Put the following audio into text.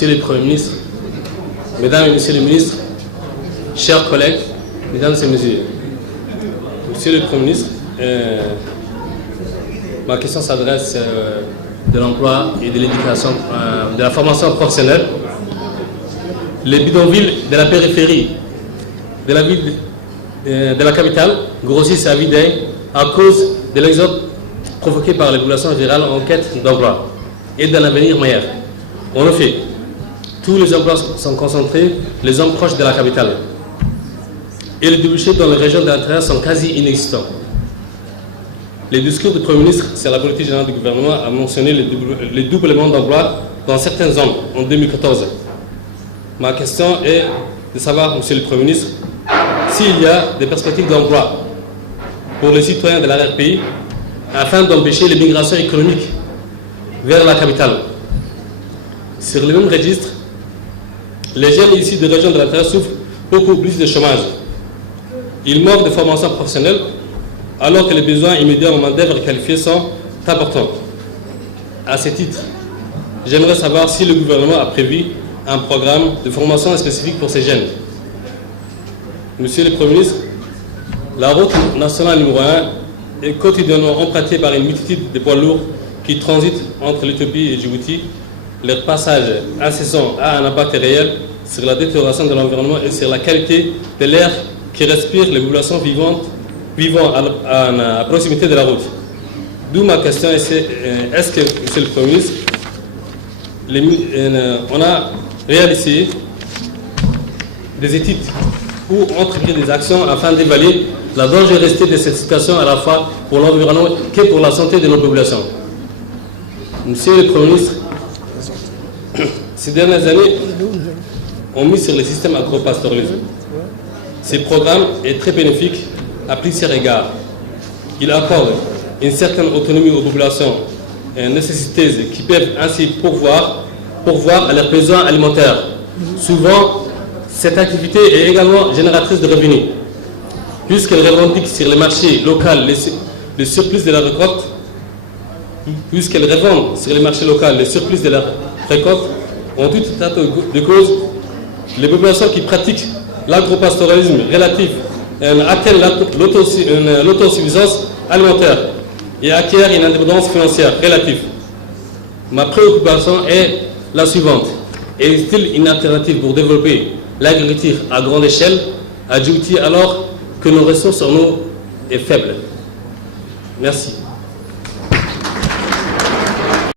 Monsieur le Premier ministre, Mesdames et Messieurs les ministres, chers collègues, Mesdames et Messieurs, Monsieur le Premier ministre, ma question s'adresse de l'emploi et de l'éducation, de la formation professionnelle. Les bidonvilles de la périphérie de la ville de la capitale grossissent à vue d'œil à cause de l'exode provoqué par les populations générales en quête d'emploi et d'un avenir meilleur. En effet, tous les emplois sont concentrés les zones proches de la capitale et les débouchés dans les régions d'intérêt sont quasi inexistants. Les discours du Premier ministre sur la politique générale du gouvernement a mentionné le doublement d'emplois dans certaines zones en 2014. Ma question est de savoir, Monsieur le Premier ministre, s'il y a des perspectives d'emploi pour les citoyens de l'arrière-pays afin d'empêcher l'immigration économique vers la capitale. Sur le même registre, les jeunes ici des régions de l'intérieur souffrent beaucoup plus de chômage. Ils manquent de formation professionnelle alors que les besoins immédiats en main-d'œuvre qualifiée sont importants. À ce titre, j'aimerais savoir si le gouvernement a prévu un programme de formation spécifique pour ces jeunes. Monsieur le Premier ministre, la route nationale numéro 1 est quotidiennement empruntée par une multitude de poids lourds qui transitent entre l'Éthiopie et Djibouti. Leur passage incessant a un impact réel sur la détérioration de l'environnement et sur la qualité de l'air qui respire les populations vivant à proximité de la route. D'où ma question, est-ce que, Monsieur le Premier ministre, on a réalisé des études ou entrepris des actions afin d'évaluer la dangerosité de cette situation à la fois pour l'environnement que pour la santé de nos populations? Monsieur le Premier ministre, ces dernières années ont mis sur le système agropastoralisme. Ce programme est très bénéfique à plusieurs égards. Il accorde une certaine autonomie aux populations nécessiteuses qui peuvent ainsi pourvoir à leurs besoins alimentaires. Souvent, cette activité est également génératrice de revenus, puisqu'elle revendique sur le marché local le surplus de la récolte, puisqu'elle revend sur les marchés locaux le surplus de la récolte. En tout état de cause, les populations qui pratiquent l'agropastoralisme relatif atteignent l'autosuffisance alimentaire et acquièrent une indépendance financière relative. Ma préoccupation est la suivante. Existe-t-il une alternative pour développer l'agriculture à grande échelle à Djibouti alors que nos ressources en eau sont faibles? Merci.